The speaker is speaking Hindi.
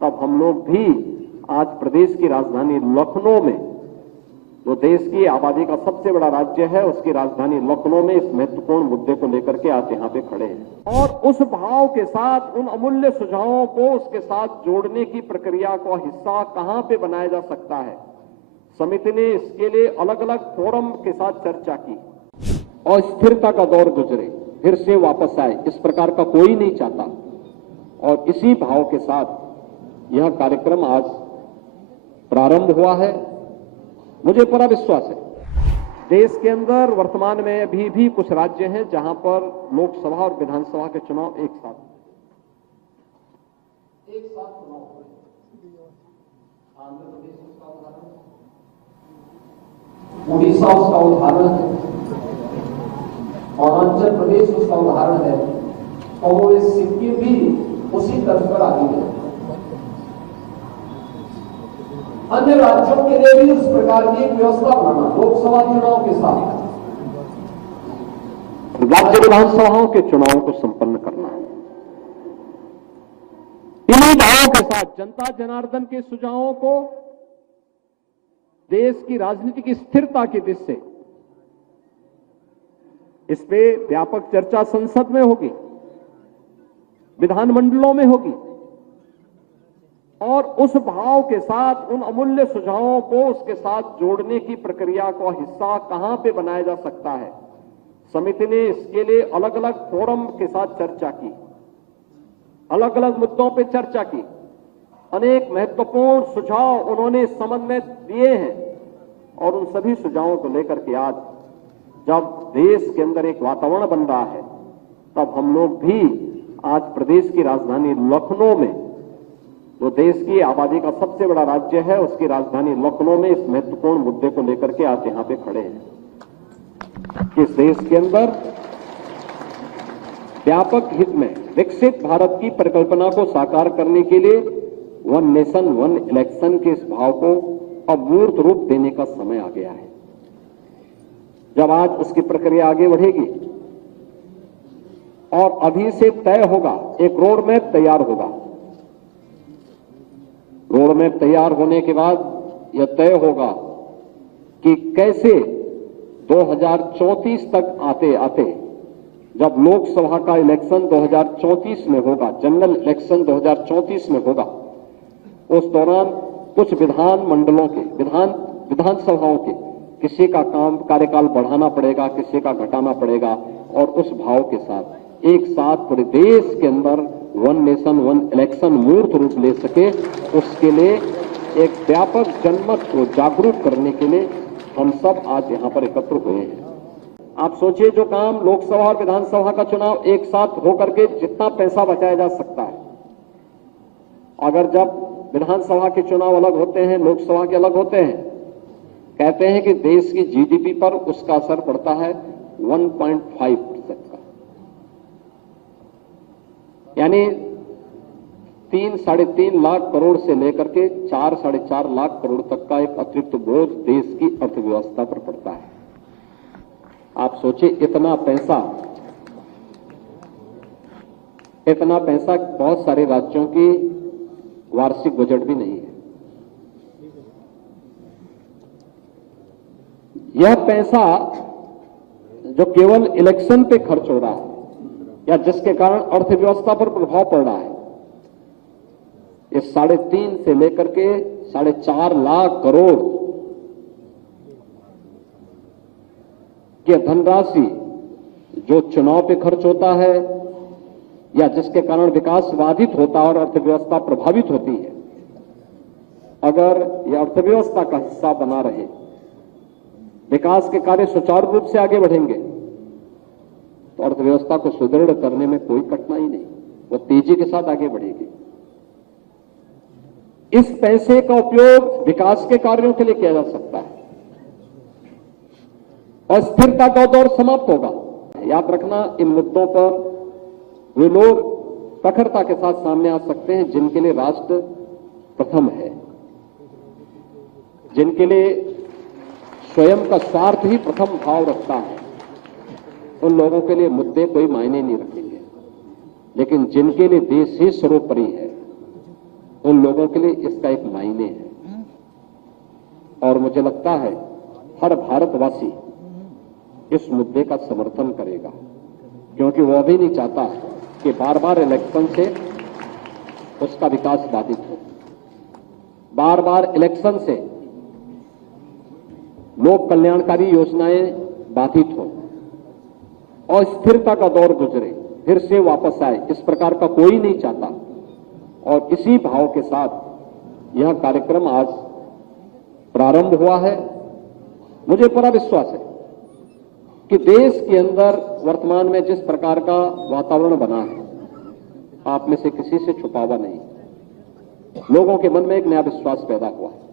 तब हम लोग भी आज प्रदेश की राजधानी लखनऊ में, जो देश की आबादी का सबसे बड़ा राज्य है, उसकी राजधानी लखनऊ में इस महत्वपूर्ण मुद्दे को लेकर के आज यहां पे खड़े हैं और उस भाव के साथ उन अमूल्य सुझावों को उसके साथ जोड़ने की प्रक्रिया का हिस्सा कहां पे बनाया जा सकता है। समिति ने इसके लिए अलग अलग फोरम के साथ चर्चा की और स्थिरता का दौर गुजरे, फिर से वापस आए, इस प्रकार का कोई नहीं चाहता। और इसी भाव के साथ यह कार्यक्रम आज प्रारंभ हुआ है। मुझे पूरा विश्वास है देश के अंदर वर्तमान में अभी भी कुछ राज्य हैं जहां पर लोकसभा और विधानसभा के चुनाव एक साथ चुनाव हो रहे हैं। आंध्र प्रदेश उसका उदाहरण है, उड़ीसा उसका उदाहरण है, अरुणाचल प्रदेश उसका उदाहरण है, और सिक्किम भी उसी तर्ज पर आगे है। अन्य राज्यों के लिए भी उस प्रकार की एक व्यवस्था बनाना, लोकसभा चुनाव के साथ राज्य विधानसभाओं के चुनावों को संपन्न करना है। इन्हीं भावों के साथ जनता जनार्दन के सुझावों को देश की राजनीति की स्थिरता की दृष्टि से इस पे व्यापक चर्चा संसद में होगी, विधानमंडलों में होगी और उस भाव के साथ उन अमूल्य सुझावों को उसके साथ जोड़ने की प्रक्रिया का हिस्सा कहां पे बनाया जा सकता है। समिति ने इसके लिए अलग अलग फोरम के साथ चर्चा की, अलग अलग मुद्दों पे चर्चा की, अनेक महत्वपूर्ण सुझाव उन्होंने इस संबंध में दिए हैं और उन सभी सुझावों को लेकर के आज जब देश के अंदर एक वातावरण बन रहा है, तब हम लोग भी आज प्रदेश की राजधानी लखनऊ में, जो देश की आबादी का सबसे बड़ा राज्य है, उसकी राजधानी लखनऊ में इस महत्वपूर्ण मुद्दे को लेकर के आज यहां पे खड़े हैं कि इस देश के अंदर व्यापक हित में विकसित भारत की परिकल्पना को साकार करने के लिए वन नेशन वन इलेक्शन के इस भाव को अब मूर्त रूप देने का समय आ गया है। जब आज उसकी प्रक्रिया आगे बढ़ेगी और अभी से तय होगा, एक रोड मैप तैयार होगा। रोड मैप तैयार होने के बाद यह तय होगा कि कैसे 2034 तक आते आते, जब लोकसभा का इलेक्शन 2034 में होगा, जनरल इलेक्शन 2034 में होगा, उस दौरान कुछ विधान मंडलों के विधानसभाओं के किसी का कार्यकाल बढ़ाना पड़ेगा, किसी का घटाना पड़ेगा और उस भाव के साथ एक साथ पूरे देश के अंदर वन नेशन वन इलेक्शन मूर्त रूप ले सके, उसके लिए एक व्यापक जनमत को जागरूक करने के लिए हम सब आज यहां पर एकत्र हुए हैं। आप सोचिए, जो काम लोकसभा और विधानसभा का चुनाव एक साथ होकर के जितना पैसा बचाया जा सकता है, अगर जब विधानसभा के चुनाव अलग होते हैं, लोकसभा के अलग होते हैं, कहते हैं कि देश की जीडीपी पर उसका असर पड़ता है 1.5% का, यानी 3-3.5 लाख करोड़ से लेकर के 4-4.5 लाख करोड़ तक का एक अतिरिक्त बोझ देश की अर्थव्यवस्था पर पड़ता है। आप सोचिए, इतना पैसा बहुत सारे राज्यों की वार्षिक बजट भी नहीं है। यह पैसा जो केवल इलेक्शन पे खर्च हो रहा है या जिसके कारण अर्थव्यवस्था पर प्रभाव पड़ रहा है, इस 3.5 से लेकर के 4.5 लाख करोड़ की धनराशि जो चुनाव पे खर्च होता है या जिसके कारण विकास बाधित होता है और अर्थव्यवस्था प्रभावित होती है, अगर यह अर्थव्यवस्था का हिस्सा बना रहे, विकास के कार्य सुचारू रूप से आगे बढ़ेंगे, तो अर्थव्यवस्था को सुदृढ़ करने में कोई कठिनाई नहीं, वो तेजी के साथ आगे बढ़ेगी। इस पैसे का उपयोग विकास के कार्यों के लिए किया जा सकता है और स्थिरता का दौर समाप्त होगा। याद रखना, इन मुद्दों पर वे लोग प्रखरता के साथ सामने आ सकते हैं जिनके लिए राष्ट्र प्रथम है, जिनके लिए स्वयं का स्वार्थ ही प्रथम भाव रखता है। उन लोगों के लिए मुद्दे कोई मायने नहीं रखेंगे, लेकिन जिनके लिए देश ही सर्वोपरि है, उन लोगों के लिए इसका एक मायने है। और मुझे लगता है हर भारतवासी इस मुद्दे का समर्थन करेगा, क्योंकि वह भी नहीं चाहता कि बार बार इलेक्शन से उसका विकास बाधित हो, बार बार इलेक्शन से लोक कल्याणकारी योजनाएं बाधित हो और स्थिरता का दौर गुजरे, फिर से वापस आए, इस प्रकार का कोई नहीं चाहता। और इसी भाव के साथ यह कार्यक्रम आज प्रारंभ हुआ है। मुझे पूरा विश्वास है कि देश के अंदर वर्तमान में जिस प्रकार का वातावरण बना है, आप में से किसी से छुपावा नहीं, लोगों के मन में एक नया विश्वास पैदा हुआ है।